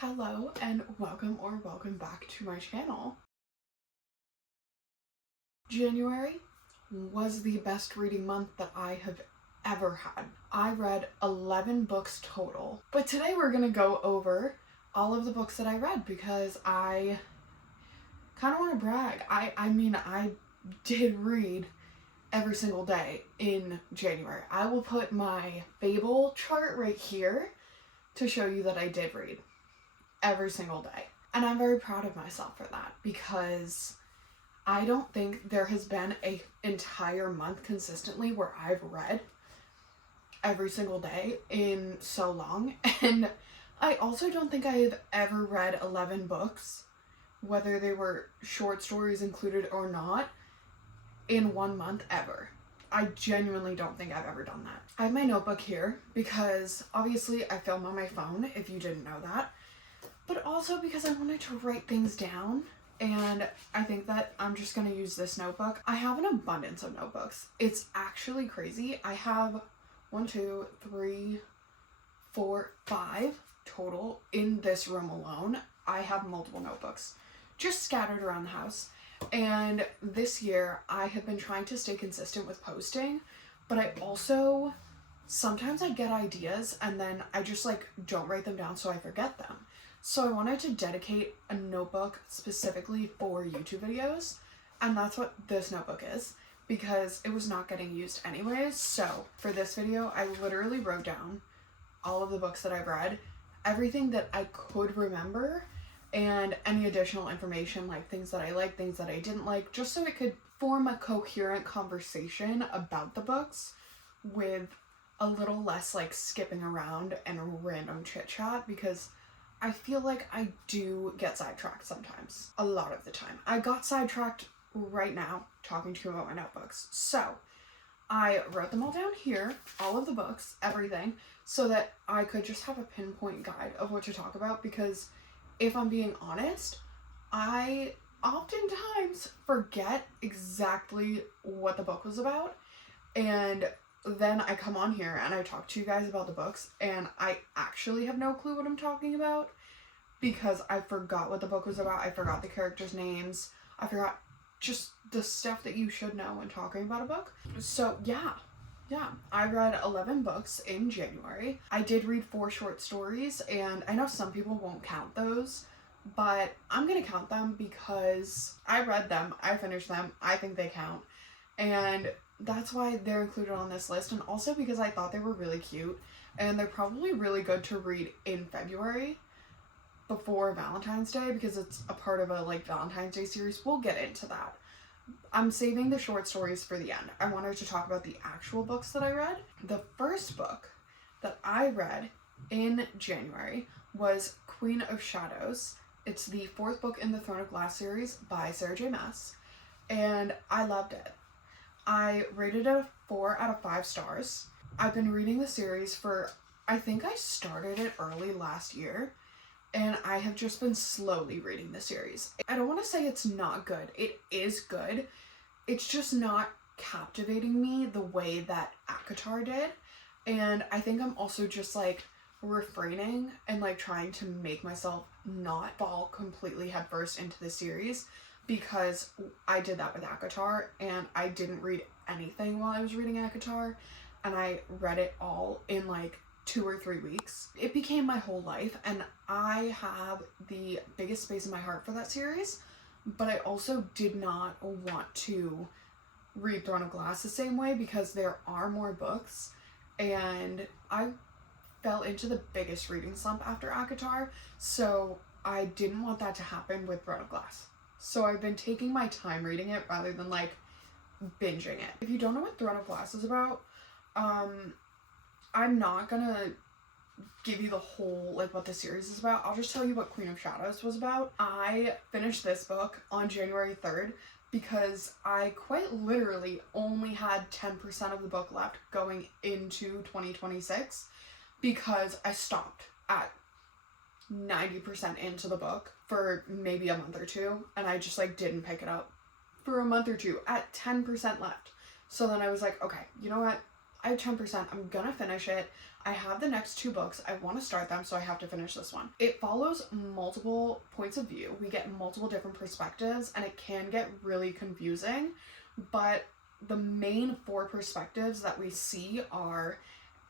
Hello and welcome back to my channel. January was the best reading month that I have ever had. I read 11 books total, but today we're gonna go over all of the books that I read because I kind of want to brag. I did read every single day in January. I will put my Fable chart right here to show you that I did read every single day. And I'm very proud of myself for that because I don't think there has been an entire month consistently where I've read every single day in so long. And I also don't think I have ever read 11 books, whether they were short stories included or not, in 1 month ever. I genuinely don't think I've ever done that. I have my notebook here because obviously I film on my phone, if you didn't know that, but also because I wanted to write things down, and I think that I'm just gonna use this notebook. I have an abundance of notebooks. It's actually crazy. I have 1, 2, 3, 4, 5 total in this room alone. I have multiple notebooks just scattered around the house. And this year I have been trying to stay consistent with posting, but I also sometimes I get ideas and then I just don't write them down, so I forget them. So I wanted to dedicate a notebook specifically for YouTube videos, and that's what this notebook is because it was not getting used anyways. So for this video I literally wrote down all of the books that I've read, everything that I could remember, and any additional information, like things that I liked, things that I didn't like, just so it could form a coherent conversation about the books with a little less skipping around and random chit chat, because I feel like I do get sidetracked sometimes, a lot of the time. I got sidetracked right now talking to you about my notebooks. So I wrote them all down here, all of the books, everything, so that I could just have a pinpoint guide of what to talk about, because if I'm being honest, I oftentimes forget exactly what the book was about, and then I come on here and I talk to you guys about the books and I actually have no clue what I'm talking about because I forgot what the book was about. I forgot the characters' names. I forgot just the stuff that you should know when talking about a book. So yeah, I read 11 books in January. I did read 4 short stories, and I know some people won't count those, but I'm gonna count them because I read them, I finished them, I think they count, and that's why they're included on this list, and also because I thought they were really cute, and they're probably really good to read in February before Valentine's Day because it's a part of a Valentine's Day series. We'll get into that. I'm saving the short stories for the end. I wanted to talk about the actual books that I read. The first book that I read in January was Queen of Shadows. It's the 4th book in the Throne of Glass series by Sarah J. Maas, and I loved it. I rated it a 4 out of 5 stars. I've been reading the series for, I think I started it early last year, and I have just been slowly reading the series. I don't want to say it's not good. It is good. It's just not captivating me the way that ACOTAR did. And I think I'm also just refraining and trying to make myself not fall completely headfirst into the series, because I did that with ACOTAR and I didn't read anything while I was reading ACOTAR, and I read it all in 2 or 3 weeks. It became my whole life, and I have the biggest space in my heart for that series, but I also did not want to read Throne of Glass the same way because there are more books, and I fell into the biggest reading slump after ACOTAR, so I didn't want that to happen with Throne of Glass. So I've been taking my time reading it rather than binging it. If you don't know what Throne of Glass is about, I'm not gonna give you the whole what the series is about. I'll just tell you what Queen of Shadows was about. I finished this book on January 3rd because I quite literally only had 10% of the book left going into 2026 because I stopped at 90% into the book for maybe a month or 2, and I just didn't pick it up for a month or 2 at 10% left. So then I was okay, you know what? I have 10%. I'm gonna finish it. I have the next 2 books. I want to start them, so I have to finish this one. It follows multiple points of view. We get multiple different perspectives, and it can get really confusing, but the main 4 perspectives that we see are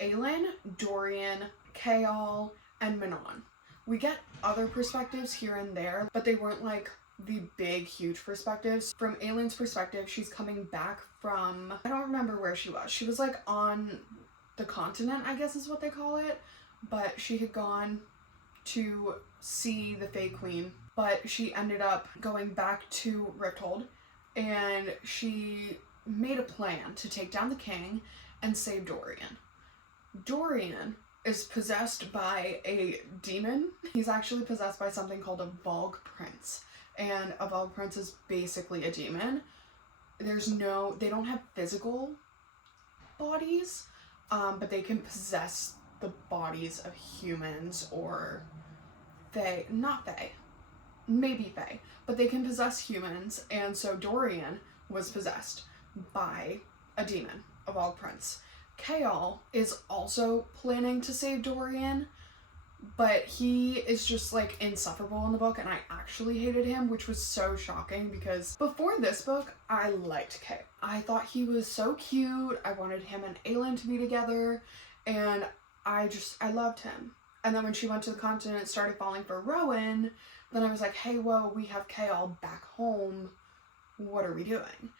Aelin, Dorian, Chaol, and Manon. We get other perspectives here and there, but they weren't like the big, huge perspectives. From Aelin's perspective, she's coming back from, I don't remember where she was. She was like on the continent, I guess is what they call it, but she had gone to see the Fae Queen, but she ended up going back to Rifthold, and she made a plan to take down the king and save Dorian. Dorian is possessed by a demon. He's actually possessed by something called a Valg Prince, and a Valg Prince is basically a demon. They don't have physical bodies, but they can possess the bodies of humans or Fae, not Fae, maybe Fae, but they can possess humans, and so Dorian was possessed by a demon, a Valg Prince. Chaol is also planning to save Dorian, but he is just like insufferable in the book, and I actually hated him, which was so shocking because before this book, I liked Chaol. I thought he was so cute. I wanted him and Aelin to be together, and I loved him. And then when she went to the continent and started falling for Rowan, then I was like, hey, whoa, we have Chaol back home. What are we doing?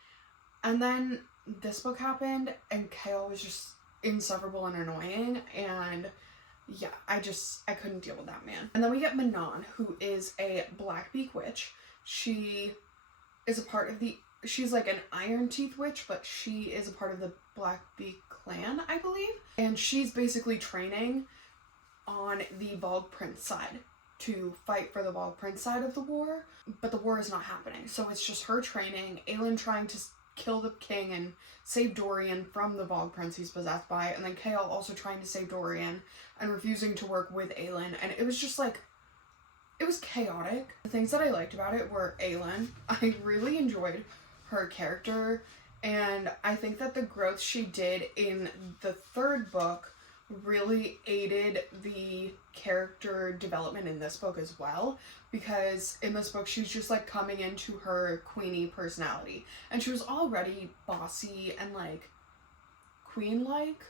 And then this book happened, and Chaol was just insufferable and annoying, and yeah, I couldn't deal with that man. And then we get Manon, who is a Blackbeak witch. She is a part of she's like an Iron Teeth witch, but she is a part of the Blackbeak clan, I believe. And she's basically training on the Valg Prince side to fight for the Valg Prince side of the war, but the war is not happening. So it's just her training, Aelin trying to kill the king and save Dorian from the Valg Prince he's possessed by, and then Chaol also trying to save Dorian and refusing to work with Aelin, and it was just like, it was chaotic. The things that I liked about it were Aelin. I really enjoyed her character, and I think that the growth she did in the 3rd book really aided the character development in this book as well, because in this book she's just like coming into her queenie personality, and she was already bossy and like queen-like,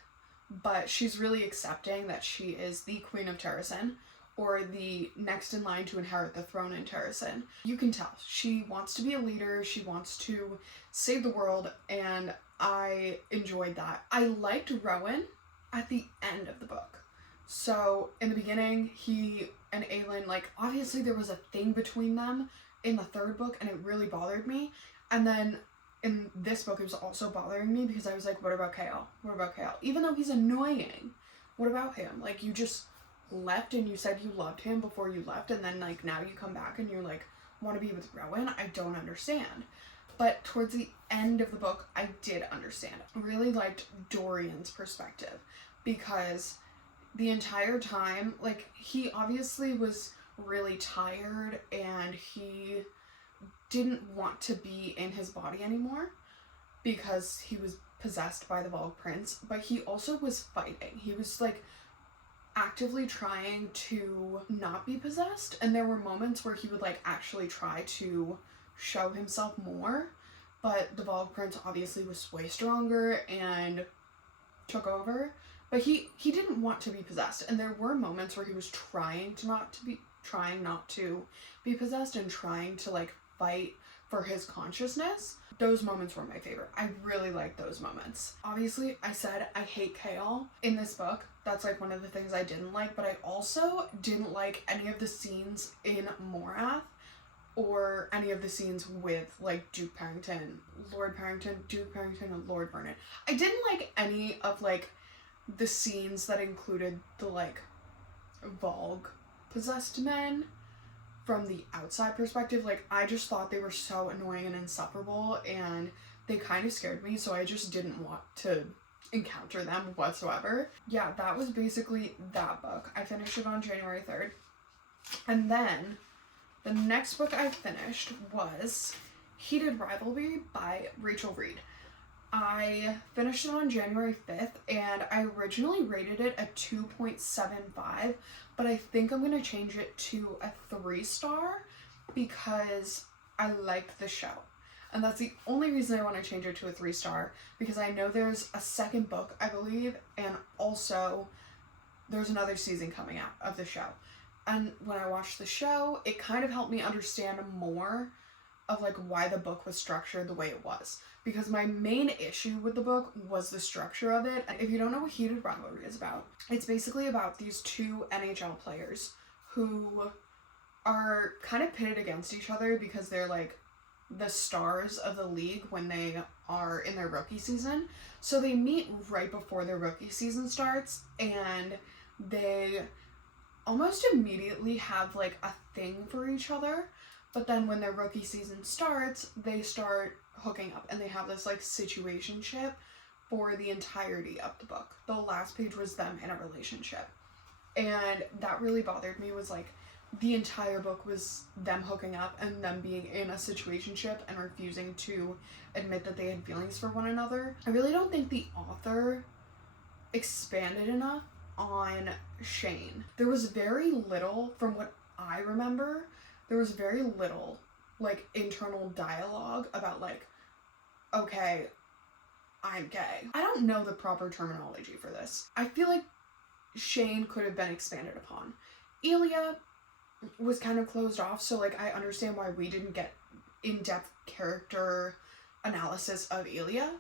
but she's really accepting that she is the Queen of Terrasen, or the next in line to inherit the throne in Terrasen. You can tell she wants to be a leader, she wants to save the world, and I enjoyed that. I liked Rowan at the end of the book. So in the beginning, he and Aelin, like, obviously there was a thing between them in the 3rd book, and it really bothered me. And then in this book, it was also bothering me because I was like, what about Chaol? What about Chaol? Even though he's annoying, what about him? Like, you just left and you said you loved him before you left, and then like now you come back and you're like, want to be with Rowan? I don't understand. But towards the end of the book, I did understand. I really liked Dorian's perspective, because the entire time, like, he obviously was really tired and he didn't want to be in his body anymore because he was possessed by the Valg Prince, but he also was fighting. He was like actively trying to not be possessed, and there were moments where he would like actually try to show himself more, but the Valg Prince obviously was way stronger and took over. But he didn't want to be possessed, and there were moments where he was trying not to be possessed and trying to like fight for his consciousness. Those moments were my favorite. I really liked those moments. Obviously, I said I hate Chaol in this book. That's like one of the things I didn't like, but I also didn't like any of the scenes in Morath or any of the scenes with like Duke Parrington, Lord Parrington, Duke Parrington, and Lord Vernon. I didn't like any of like the scenes that included the like Valg possessed men from the outside perspective. Like, I just thought they were so annoying and insufferable, and they kind of scared me, so I just didn't want to encounter them whatsoever. Yeah, that was basically that book. I finished it on January 3rd. And then the next book I finished was Heated Rivalry by Rachel Reed. I finished it on January 5th, and I originally rated it a 2.75, but I think I'm going to change it to a 3-star because I liked the show. And that's the only reason I want to change it to a 3-star, because I know there's a second book, I believe, and also there's another season coming out of the show. And when I watched the show, it kind of helped me understand more of like why the book was structured the way it was. Because my main issue with the book was the structure of it. And if you don't know what Heated Rivalry is about, it's basically about these two NHL players who are kind of pitted against each other because they're like the stars of the league when they are in their rookie season. So they meet right before their rookie season starts, and they almost immediately have like a thing for each other. But then when their rookie season starts, they start hooking up, and they have this like situationship for the entirety of the book. The last page was them in a relationship. And that really bothered me, was like the entire book was them hooking up and them being in a situationship and refusing to admit that they had feelings for one another. I really don't think the author expanded enough on Shane. There was very little, from what I remember, there was very little like internal dialogue about like, okay, I'm gay. I don't know the proper terminology for this. I feel like Shane could have been expanded upon. Elia was kind of closed off, so like I understand why we didn't get in-depth character analysis of Elia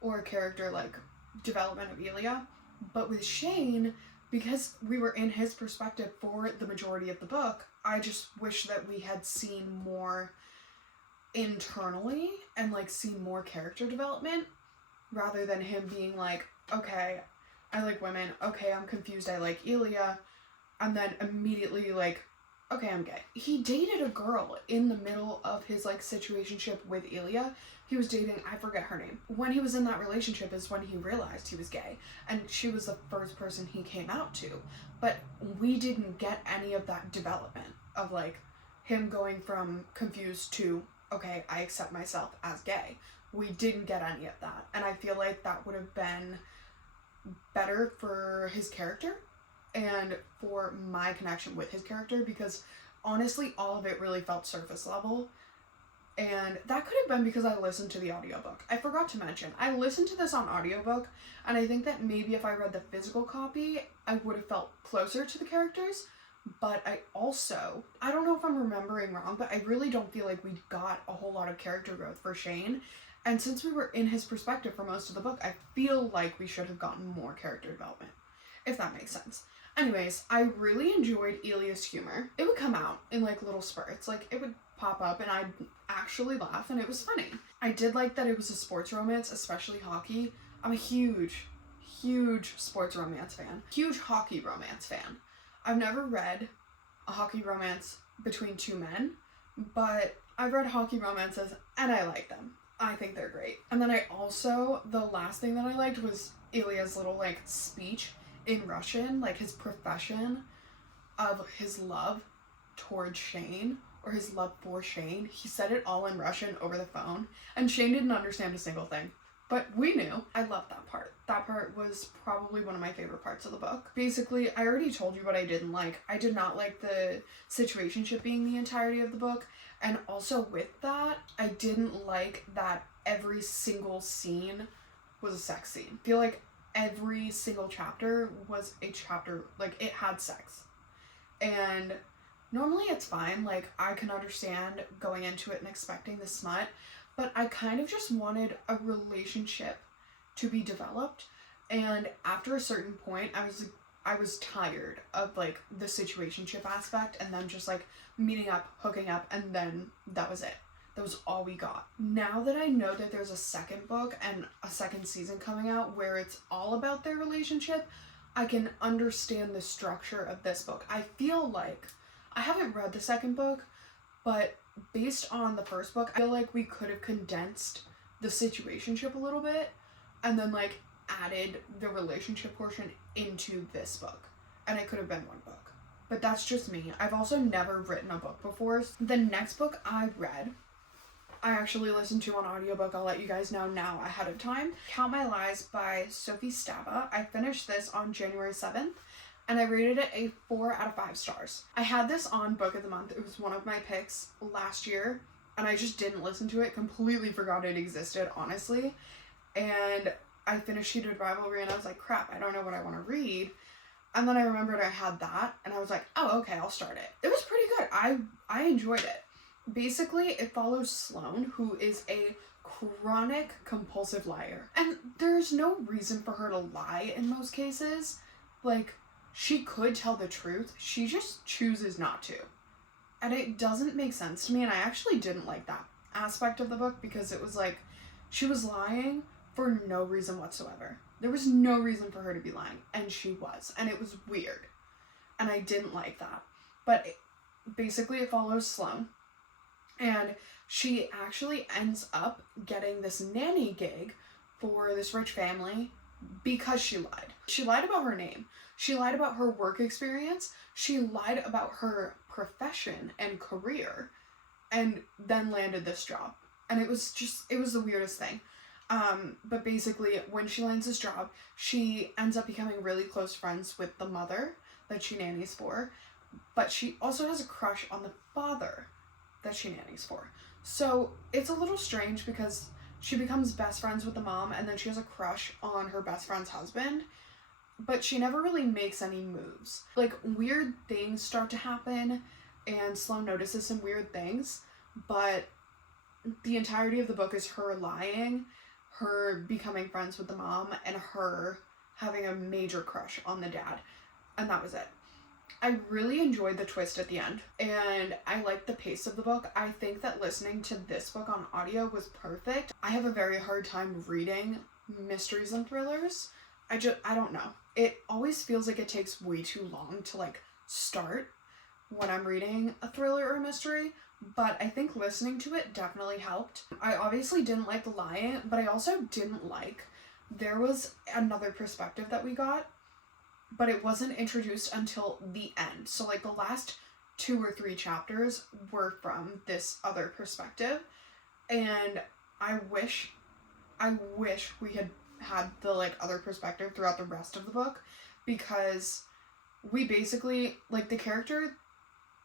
or character like development of Elia. But with Shane, because we were in his perspective for the majority of the book, I just wish that we had seen more internally and like seen more character development, rather than him being like, okay, I like women, okay, I'm confused, I like Elia, and then immediately like, okay, I'm gay. He dated a girl in the middle of his like situationship with Elia. He was dating, I forget her name. When he was in that relationship is when he realized he was gay, and she was the first person he came out to. But we didn't get any of that development of like him going from confused to, okay, I accept myself as gay. We didn't get any of that, and I feel like that would have been better for his character and for my connection with his character, because honestly all of it really felt surface level. And that could have been because I listened to the audiobook. I forgot to mention, I listened to this on audiobook, and I think that maybe if I read the physical copy, I would have felt closer to the characters. But I don't know if I'm remembering wrong, but I really don't feel like we got a whole lot of character growth for Shane. And since we were in his perspective for most of the book, I feel like we should have gotten more character development, if that makes sense. Anyways, I really enjoyed Elia's humor. It would come out in like little spurts, like it would pop up and I'd actually laugh, and it was funny. I did like that it was a sports romance, especially hockey. I'm a huge sports romance fan. Huge hockey romance fan. I've never read a hockey romance between two men, but I've read hockey romances and I like them. I think they're great. And then the last thing that I liked was Elia's little like speech in Russian, like his profession of his love towards Shane, or his love for Shane. He said it all in Russian over the phone, and Shane didn't understand a single thing. But we knew. I loved that part. That part was probably one of my favorite parts of the book. Basically, I already told you what I didn't like. I did not like the situationship being the entirety of the book. And also with that, I didn't like that every single scene was a sex scene. I feel like every single chapter was a chapter, like it had sex. And normally it's fine. Like I can understand going into it and expecting the smut. But I kind of just wanted a relationship to be developed, and after a certain point, I was tired of like the situationship aspect and them just like meeting up, hooking up, and then that was it. That was all we got. Now that I know that there's a second book and a second season coming out where it's all about their relationship, I can understand the structure of this book. I feel like, I haven't read the second book, but based on the first book, I feel like we could have condensed the situationship a little bit and then like added the relationship portion into this book, and it could have been one book. But that's just me. I've also never written a book before. The next book I read I actually listened to on audiobook. I'll let you guys know now ahead of time. Count My Lies by Sophie Stava. I finished this on January 7th and I rated it a 4 out of 5 stars. I had this on Book of the Month. It was one of my picks last year and I just didn't listen to it. Completely forgot it existed, honestly. And I finished Heated Rivalry and I was like, crap, I don't know what I want to read. And then I remembered I had that and I was like, oh, okay, I'll start it. It was pretty good. I enjoyed it. Basically, it follows Sloane, who is a chronic compulsive liar. And there's no reason for her to lie in most cases. Like, she could tell the truth. She just chooses not to. And it doesn't make sense to me. And I actually didn't like that aspect of the book because it was like, she was lying for no reason whatsoever. There was no reason for her to be lying. And she was. And it was weird. And I didn't like that. But basically, it follows Sloane. And she actually ends up getting this nanny gig for this rich family because she lied. She lied about her name. She lied about her work experience. She lied about her profession and career and then landed this job. And it was the weirdest thing. But basically, when she lands this job, she ends up becoming really close friends with the mother that she nannies for. But she also has a crush on the father that she nannies for. So it's a little strange because she becomes best friends with the mom and then she has a crush on her best friend's husband, but she never really makes any moves. Like, weird things start to happen and Sloane notices some weird things, but the entirety of the book is her lying, her becoming friends with the mom, and her having a major crush on the dad. And that was it. I really enjoyed the twist at the end, and I liked the pace of the book. I think that listening to this book on audio was perfect. I have a very hard time reading mysteries and thrillers. I don't know. It always feels like it takes way too long to like start when I'm reading a thriller or a mystery, but I think listening to it definitely helped. I obviously didn't like the lying, but I also didn't like there was another perspective that we got, but it wasn't introduced until the end. So like the last 2 or 3 chapters were from this other perspective. And I wish we had the like other perspective throughout the rest of the book, because we basically, like, the character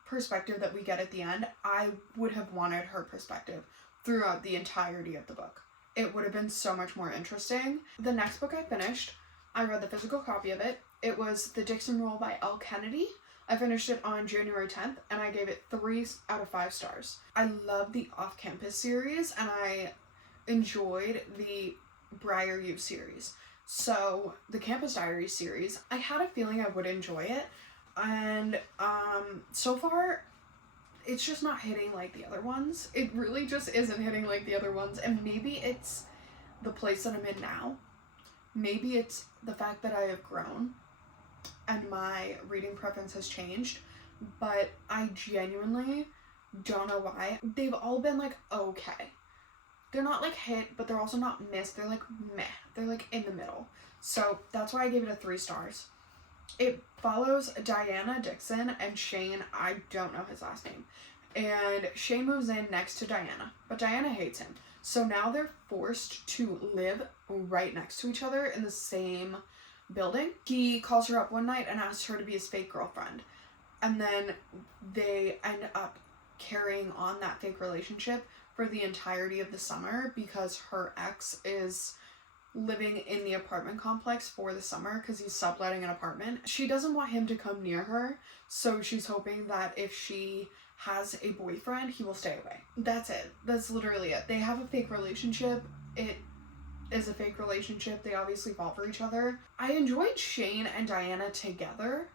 perspective that we get at the end, I would have wanted her perspective throughout the entirety of the book. It would have been so much more interesting. The next book I finished, I read the physical copy of it. It was The Dixon Roll by L. Kennedy. I finished it on January 10th and I gave it 3 out of 5 stars. I love the Off-Campus series and I enjoyed the Briar U series. So the Campus Diaries series, I had a feeling I would enjoy it, and so far it's just not hitting like the other ones. It really just isn't hitting like the other ones, and maybe it's the place that I'm in now. Maybe it's the fact that I have grown and my reading preference has changed, but I genuinely don't know why. They've all been like okay. They're not like hit, but they're also not miss. They're like meh. They're like in the middle. So that's why I gave it a 3 stars. It follows Diana Dixon and Shane. I don't know his last name. And Shane moves in next to Diana, but Diana hates him. So now they're forced to live right next to each other in the same building. He calls her up one night and asks her to be his fake girlfriend. And then they end up carrying on that fake relationship for the entirety of the summer because her ex is living in the apartment complex for the summer because he's subletting an apartment. She doesn't want him to come near her, so she's hoping that if she has a boyfriend, he will stay away. That's it. That's literally it. They have a fake relationship. It is a fake relationship. They obviously fall for each other. I enjoyed Shane and Diana together,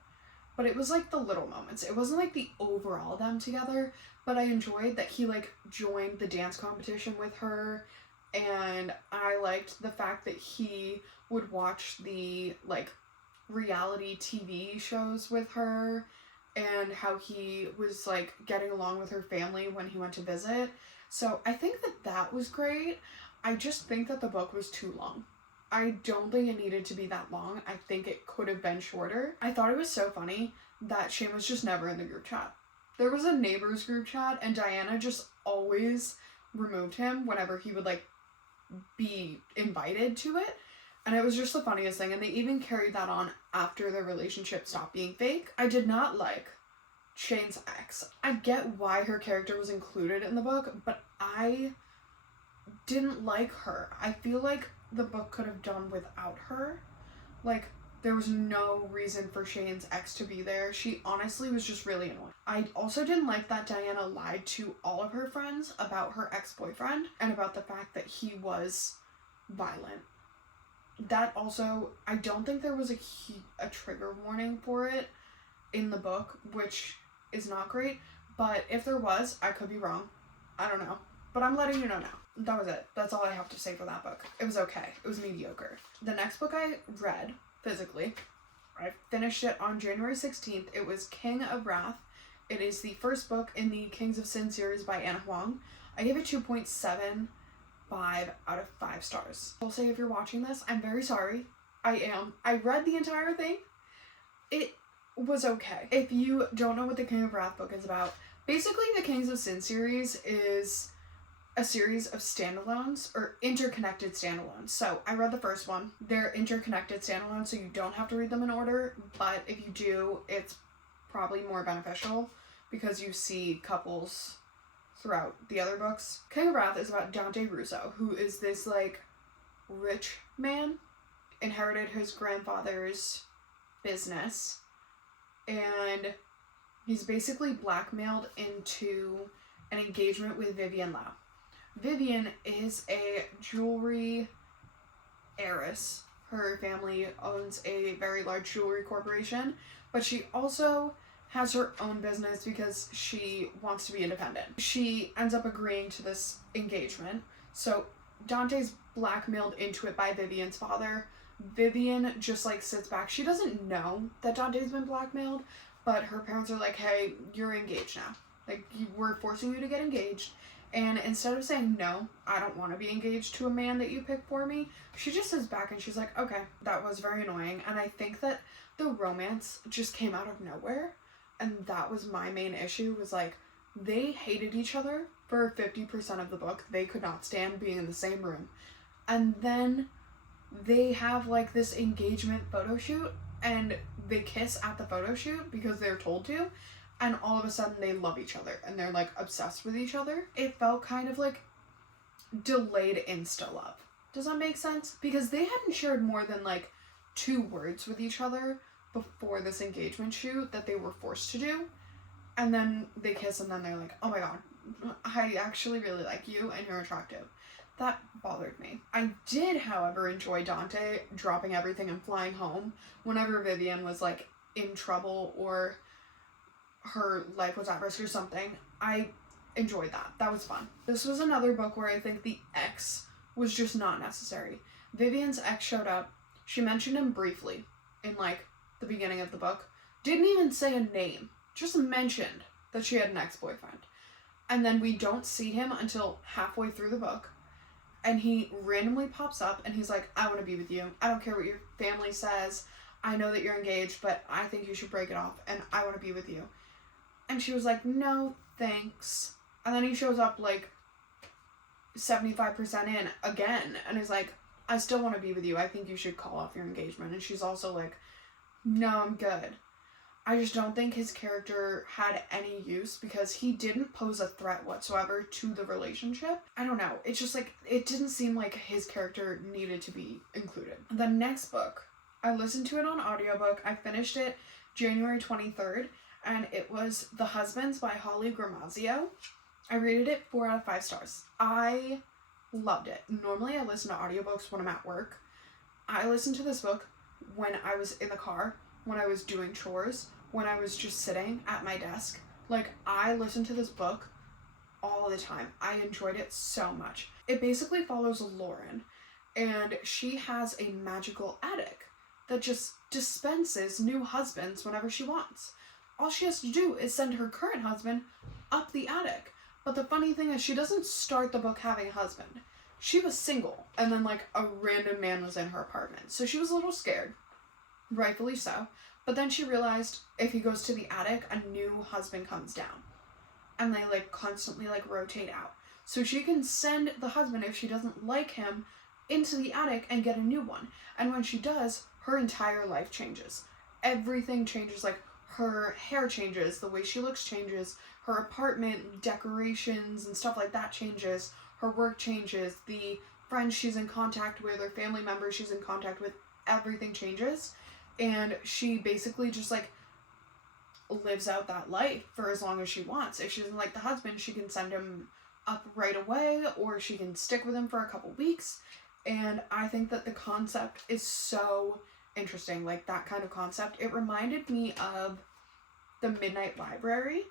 but it was like the little moments. It wasn't like the overall them together, but I enjoyed that he like joined the dance competition with her, and I liked the fact that he would watch the like reality TV shows with her and how he was like getting along with her family when he went to visit. So I think that that was great. I just think that the book was too long. I don't think it needed to be that long. I think it could have been shorter. I thought it was so funny that Shane was just never in the group chat. There was a neighbors group chat and Diana just always removed him whenever he would like be invited to it. And it was just the funniest thing. And they even carried that on after their relationship stopped being fake. I did not like Shane's ex. I get why her character was included in the book, but I didn't like her. I feel like the book could have done without her. Like, there was no reason for Shane's ex to be there. She honestly was just really annoying. I also didn't like that Diana lied to all of her friends about her ex-boyfriend and about the fact that he was violent. That also, I don't think there was a trigger warning for it in the book, which is not great. But if there was, I could be wrong. I don't know. But I'm letting you know now. That was it. That's all I have to say for that book. It was okay. It was mediocre. The next book I read physically, I finished it on January 16th. It was King of Wrath. It is the first book in the Kings of Sin series by Anna Huang. I gave it 2.75 out of 5 stars. I'll say if you're watching this, I'm very sorry. I am. I read the entire thing. It was okay. If you don't know what the King of Wrath book is about, basically the Kings of Sin series is a series of standalones, or interconnected standalones. So I read the first one. They're interconnected standalones, so you don't have to read them in order, but if you do, it's probably more beneficial because you see couples throughout the other books. King of Wrath is about Dante Russo, who is this like rich man, inherited his grandfather's business, and he's basically blackmailed into an engagement with Vivian Lau. Vivian is a jewelry heiress. Her family owns a very large jewelry corporation, but she also has her own business because she wants to be independent. She ends up agreeing to this engagement. So Dante's blackmailed into it by Vivian's father. Vivian just like sits back. She doesn't know that Dante's been blackmailed, but her parents are like, hey, you're engaged now. Like, we're forcing you to get engaged. And instead of saying, no, I don't want to be engaged to a man that you picked for me, she just sits back and she's like, okay. That was very annoying. And I think that the romance just came out of nowhere. And that was my main issue, was like, they hated each other for 50% of the book. They could not stand being in the same room. And then they have like this engagement photo shoot and they kiss at the photo shoot because they're told to. And all of a sudden they love each other and they're like obsessed with each other. It felt kind of like delayed insta love. Does that make sense? Because they hadn't shared more than like 2 words with each other before this engagement shoot that they were forced to do. And then they kiss and then they're like, oh my god, I actually really like you and you're attractive. That bothered me. I did, however, enjoy Dante dropping everything and flying home whenever Vivian was like in trouble or her life was at risk or something. I enjoyed that. That was fun. This was another book where I think the ex was just not necessary. Vivian's ex showed up. She mentioned him briefly in like the beginning of the book. Didn't even say a name. Just mentioned that she had an ex-boyfriend. And then we don't see him until halfway through the book. And he randomly pops up and he's like, I want to be with you. I don't care what your family says. I know that you're engaged, but I think you should break it off and I want to be with you. And she was like, no, thanks. And then he shows up like 75% in again and is like, I still want to be with you. I think you should call off your engagement. And she's also like, no, I'm good. I just don't think his character had any use because he didn't pose a threat whatsoever to the relationship. I don't know. It's just like, it didn't seem like his character needed to be included. The next book, I listened to it on audiobook. I finished it January 23rd, and it was The Husbands by Holly Gramazio. I rated it 4 out of 5 stars. I loved it. Normally I listen to audiobooks when I'm at work. I listened to this book when I was in the car, when I was doing chores, when I was just sitting at my desk. Like, I listened to this book all the time. I enjoyed it so much. It basically follows Lauren, and she has a magical attic that just dispenses new husbands whenever she wants. All she has to do is send her current husband up the attic. But the funny thing is, she doesn't start the book having a husband. She was single, and then like a random man was in her apartment. So she was a little scared, rightfully so. But then she realized if he goes to the attic, a new husband comes down. And they like constantly like rotate out. so she can send the husband, if she doesn't like him, into the attic and get a new one. And when she does, her entire life changes. Everything changes, like her hair changes, the way she looks changes, her apartment decorations and stuff like that changes, her work changes, the friends she's in contact with or family members she's in contact with, everything changes. And she basically just like lives out that life for as long as she wants. If she doesn't like the husband, she can send him up right away, or she can stick with him for a couple weeks. And I think that the concept is so interesting, like that kind of concept. It reminded me of The Midnight Library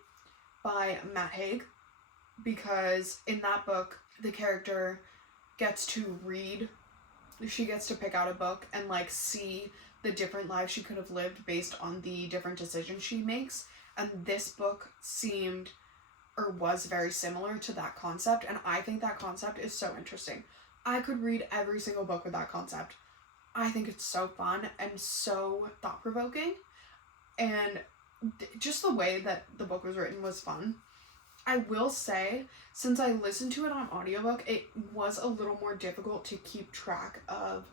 by Matt Haig, because in that book, the character gets to read, she gets to pick out a book and like see the different lives she could have lived based on the different decisions she makes. And this book seemed or was very similar to that concept, and I think that concept is so interesting. I could read every single book with that concept. I think it's so fun and so thought-provoking, and just the way that the book was written was fun. I will say, since I listened to it on audiobook, it was a little more difficult to keep track of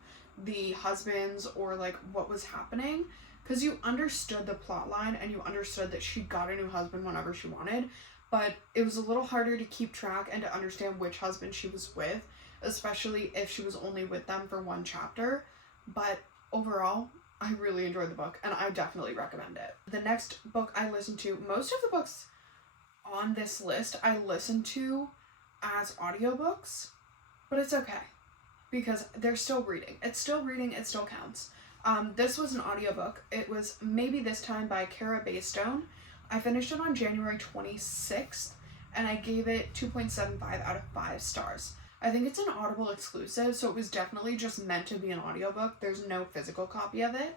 the husbands or like what was happening, because you understood the plot line and you understood that she got a new husband whenever she wanted, but it was a little harder to keep track and to understand which husband she was with, especially if she was only with them for one chapter. But overall, I really enjoyed the book and I definitely recommend it. The next book I listened to, most of the books on this list I listened to as audiobooks, but it's okay because they're still reading. It's still reading, it still counts. This was an audiobook. It was Maybe This Time by Kara Baystone. I finished it on January 26th and I gave it 2.75 out of 5 stars. I think it's an Audible exclusive, so it was definitely just meant to be an audiobook. There's no physical copy of it,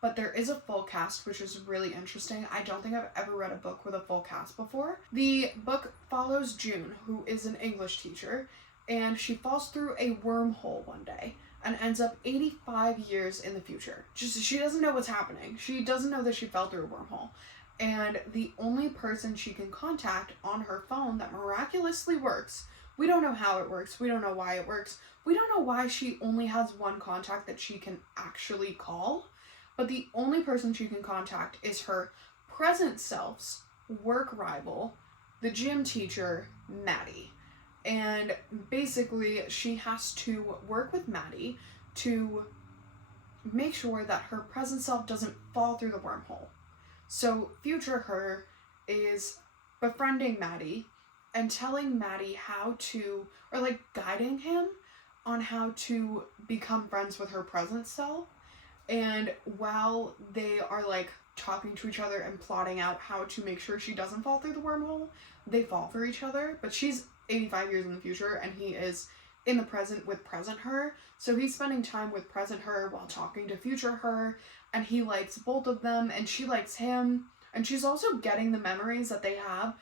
but there is a full cast, which is really interesting. I don't think I've ever read a book with a full cast before. The book follows June, who is an English teacher, and she falls through a wormhole one day and ends up 85 years in the future. She doesn't know what's happening. She doesn't know that she fell through a wormhole. And the only person she can contact on her phone that miraculously works, we don't know how it works, we don't know why it works, we don't know why she only has one contact that she can actually call, but the only person she can contact is her present self's work rival, the gym teacher, Maddie. And basically, she has to work with Maddie to make sure that her present self doesn't fall through the wormhole. So future her is befriending Maddie and telling Maddie how to, or like guiding him on how to become friends with her present self. And while they are like talking to each other and plotting out how to make sure she doesn't fall through the wormhole, they fall for each other. But she's 85 years in the future and he is in the present with present her. So he's spending time with present her while talking to future her, and he likes both of them and she likes him. And she's also getting the memories that they have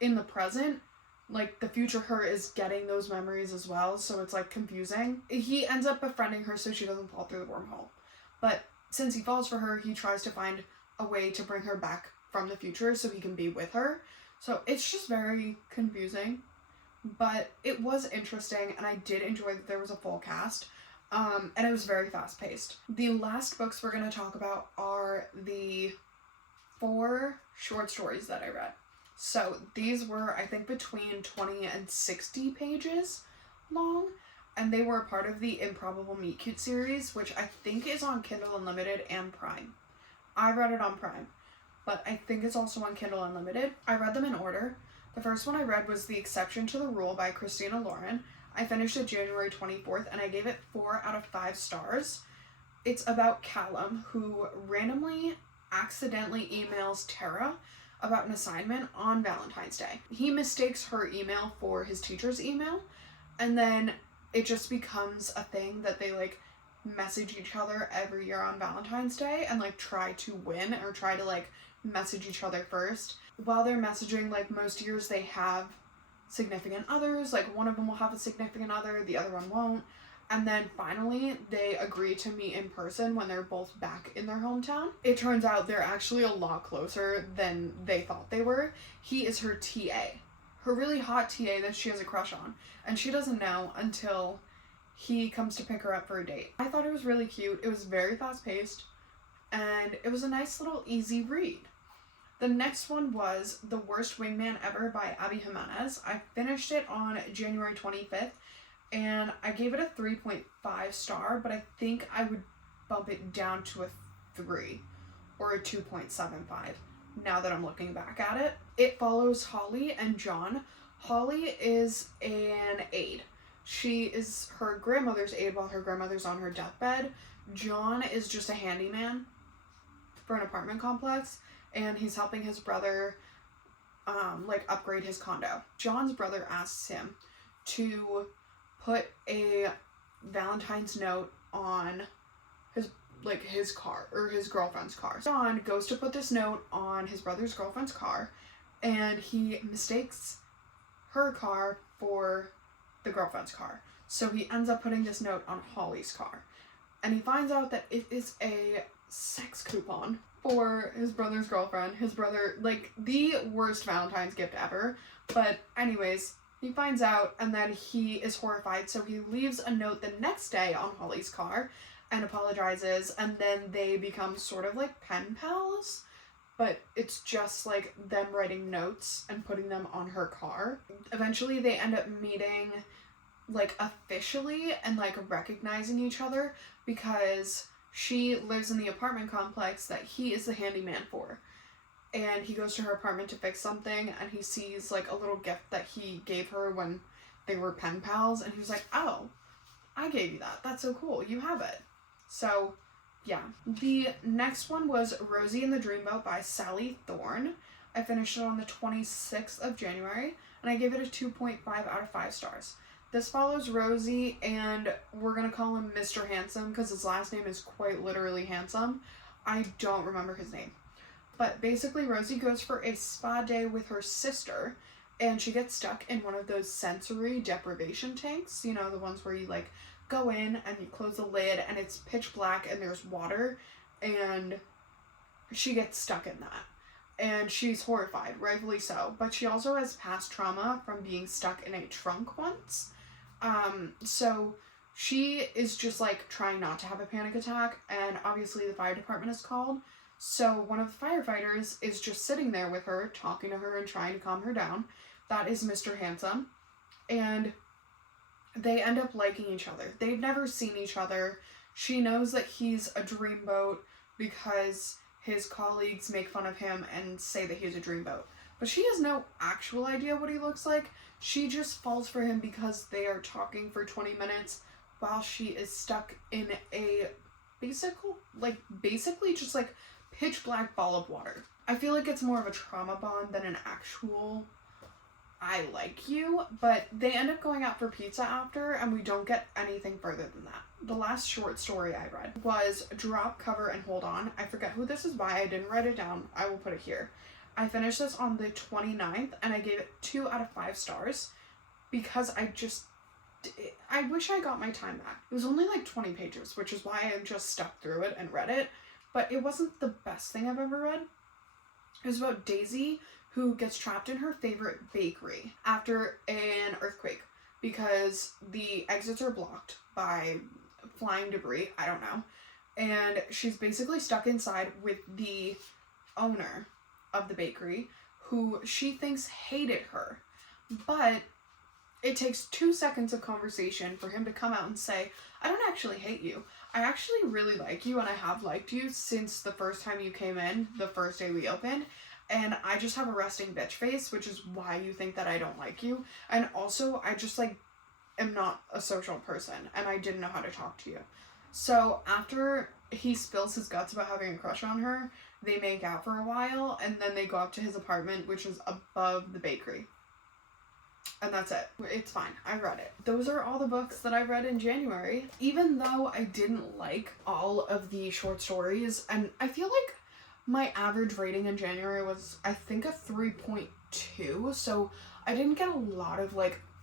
in the present. Like the future her is getting those memories as well, so it's like confusing. He ends up befriending her so she doesn't fall through the wormhole. But since he falls for her, he tries to find a way to bring her back from the future so he can be with her. So it's just very confusing. But it was interesting, and I did enjoy that there was a full cast, and it was very fast-paced. The last books we're going to talk about are the 4 short stories that I read. So these were, I think, between 20 and 60 pages long, and they were a part of the Improbable Meet Cute series, which I think is on Kindle Unlimited and Prime. I read it on Prime, but I think it's also on Kindle Unlimited. I read them in order. The first one I read was The Exception to the Rule by Christina Lauren. I finished it January 24th, and I gave it 4 out of 5 stars. It's about Callum, who randomly, accidentally emails Tara about an assignment on Valentine's Day. He mistakes her email for his teacher's email, and then it just becomes a thing that they like message each other every year on Valentine's Day and like try to win or try to like message each other first. While they're messaging, like most years they have significant others, like one of them will have a significant other, the other one won't, and then finally they agree to meet in person when they're both back in their hometown. It turns out they're actually a lot closer than they thought they were. He is her TA. her really hot TA that she has a crush on, and she doesn't know until he comes to pick her up for a date. I thought it was really cute. It was very fast-paced, and it was a nice little easy read. The next one was The Worst Wingman Ever by Abby Jimenez. I finished it on January 25th, and I gave it a 3.5 star, but I think I would bump it down to a 3 or a 2.75 now that I'm looking back at it. It follows Holly and John. Holly is an aide. She is her grandmother's aide while her grandmother's on her deathbed. John is just a handyman for an apartment complex, and he's helping his brother upgrade his condo. John's brother asks him to put a Valentine's note on his car, or his girlfriend's car. John goes to put this note on his brother's girlfriend's car, and he mistakes her car for the girlfriend's car. So he ends up putting this note on Holly's car, and he finds out that it is a sex coupon for his brother's girlfriend. His brother, the worst Valentine's gift ever. But anyways, he finds out, and then he is horrified, so he leaves a note the next day on Holly's car and apologizes, and then they become sort of like pen pals, but it's just like them writing notes and putting them on her car. Eventually they end up meeting officially and recognizing each other, because she lives in the apartment complex that he is the handyman for. And he goes to her apartment to fix something, and he sees a little gift that he gave her when they were pen pals, and he was like, oh, I gave you that. That's so cool. You have it. So, yeah. The next one was Rosie and the Dreamboat by Sally Thorne. I finished it on the 26th of January, and I gave it a 2.5 out of 5 stars. This follows Rosie, and we're going to call him Mr. Handsome because his last name is quite literally Handsome. I don't remember his name. But basically, Rosie goes for a spa day with her sister, and she gets stuck in one of those sensory deprivation tanks. You know, the ones where you go in and you close the lid and it's pitch black and there's water, and she gets stuck in that. And she's horrified, rightfully so. But she also has past trauma from being stuck in a trunk once. So she is just trying not to have a panic attack, and obviously the fire department is called. So one of the firefighters is just sitting there with her, talking to her and trying to calm her down. That is Mr. Handsome. And they end up liking each other. They've never seen each other. She knows that he's a dreamboat because his colleagues make fun of him and say that he's a dreamboat. But she has no actual idea what he looks like. She just falls for him because they are talking for 20 minutes while she is stuck in a basically just pitch black ball of water. I feel like it's more of a trauma bond than an actual I like you, but they end up going out for pizza after, and we don't get anything further than that. The last short story I read was Drop, Cover, and Hold On. I forget who this is by. I didn't write it down. I will put it here. I finished this on the 29th, and I gave it 2 out of 5 stars because I wish I got my time back. It was only 20 pages, which is why I just stuck through it and read it, but it wasn't the best thing I've ever read. It was about Daisy, who gets trapped in her favorite bakery after an earthquake because the exits are blocked by flying debris, I don't know, and she's basically stuck inside with the owner of the bakery, who she thinks hated her, but it takes 2 seconds of conversation for him to come out and say, I don't actually hate you. I actually really like you, and I have liked you since the first time you came in, the first day we opened, and I just have a resting bitch face, which is why you think that I don't like you, and also I just am not a social person, and I didn't know how to talk to you. So after he spills his guts about having a crush on her, they make out for a while, and then they go up to his apartment, which is above the bakery. And that's it. It's fine. I read it. Those are all the books that I read in January. Even though I didn't like all of the short stories, and I feel like my average rating in January was, I think, a 3.2, so I didn't get a lot of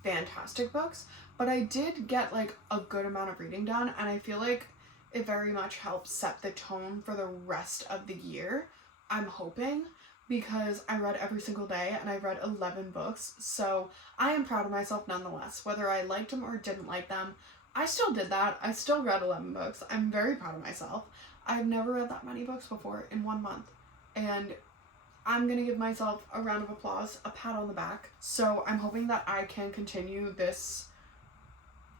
fantastic books, but I did get a good amount of reading done, and I feel like it very much helps set the tone for the rest of the year. I'm hoping, because I read every single day and I read 11 books. So I am proud of myself nonetheless. Whether I liked them or didn't like them, I still did that. I still read 11 books. I'm very proud of myself. I've never read that many books before in 1 month. And I'm going to give myself a round of applause, a pat on the back. So I'm hoping that I can continue this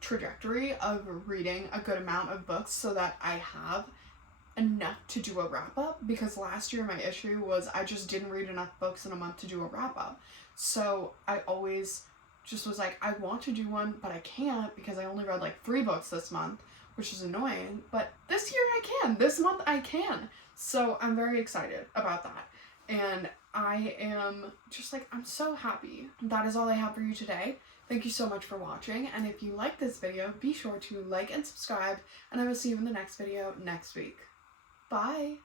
trajectory of reading a good amount of books so that I have enough to do a wrap up, because last year my issue was I just didn't read enough books in a month to do a wrap up. So I always just was like, I want to do one, but I can't because I only read like 3 books this month, which is annoying. But this year I can. This month I can. So I'm very excited about that. And I am just like, I'm so happy. That is all I have for you today. Thank you so much for watching. And if you like this video, be sure to like and subscribe. And I will see you in the next video next week. Bye!